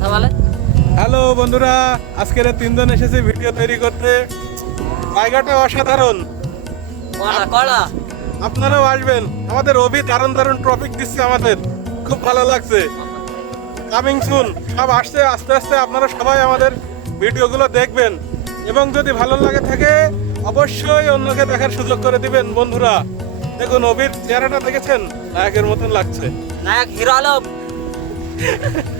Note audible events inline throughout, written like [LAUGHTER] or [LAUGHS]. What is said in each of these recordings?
কথা বলে। হ্যালো বন্ধুরা আজকের তিনজন এসেছে ভিডিও তৈরি করতে। জায়গাটা অসাধারণ। কড়া কড়া আপনারাও আসবেন। আমাদের অভি দারুণ দারুণ টপিক দিচ্ছে আমাদের। খুব ভালো লাগছে। কামিং সুন সব আসছে আস্তে আস্তে আপনারা সবাই আমাদের ভিডিওগুলো দেখবেন। এবং যদি ভালো লাগে থাকে অবশ্যই অন্যকে দেখার সুযোগ করে দিবেন বন্ধুরা। দেখুন অভির চেহারাটা দেখেছেন? নায়কের মতন লাগছে। নায়ক হিরো আলম। [LAUGHS]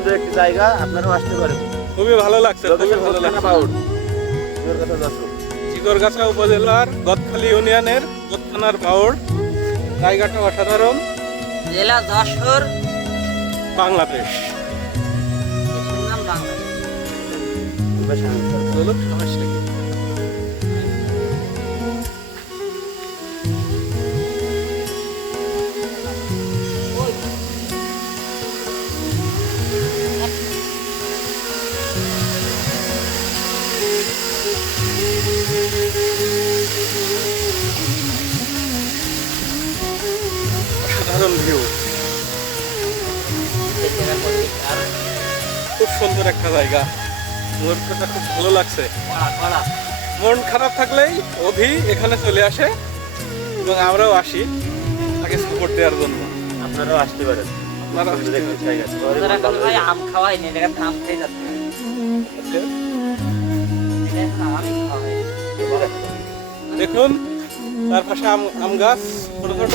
সুন্দর একটি জায়গা আপনারাও আসতে পারেন। খুবই ভালো লাগছে খুবই ভালো লাগছে। পাউড চিকরগাছা উপজেলার গদখালি ইউনিয়নের গদখানার পাওড় জায়গাটা অসাধারণ। জেলা যশোর। বাংলাদেশ। নাম বাংলাদেশ। সমস্যা অসাধারণ ভিউ খুব সুন্দর একটা জায়গা। মুহূর্তটা খুব ভালো লাগছে। মন খারাপ থাকলেই অভি এখানে চলে আসে এবং আমরাও আসি তাকে সাপোর্ট দেওয়ার জন্য। আপনারাও আসতে পারেন। আম খাওয়াই আম খেয়ে যাচ্ছে। দেখুন তার পাশে আম আম গাছ ছোট ছোট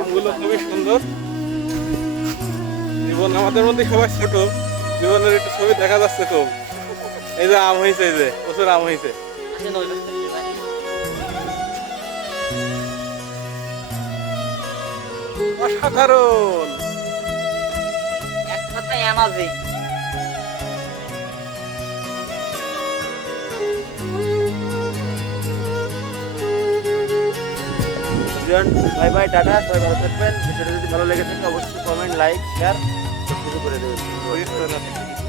আমগুলো খুবই সুন্দর। জীবন আমাদের মধ্যে সবাই ছোট। জীবনের একটু ছবি দেখা যাচ্ছে খুব এই যে আম হয়েছে, এই যে, প্রচুর আম হয়েছে। অসাধারণ! এক কথায় অ্যামাজিং বাই বাই, টাটা, সবাই ভালো থাকবেন। ভিডিওটা যদি ভালো লেগে থাকে, অবশ্যই কমেন্ট লাইক শেয়ার সব কিছু করে দেবেন।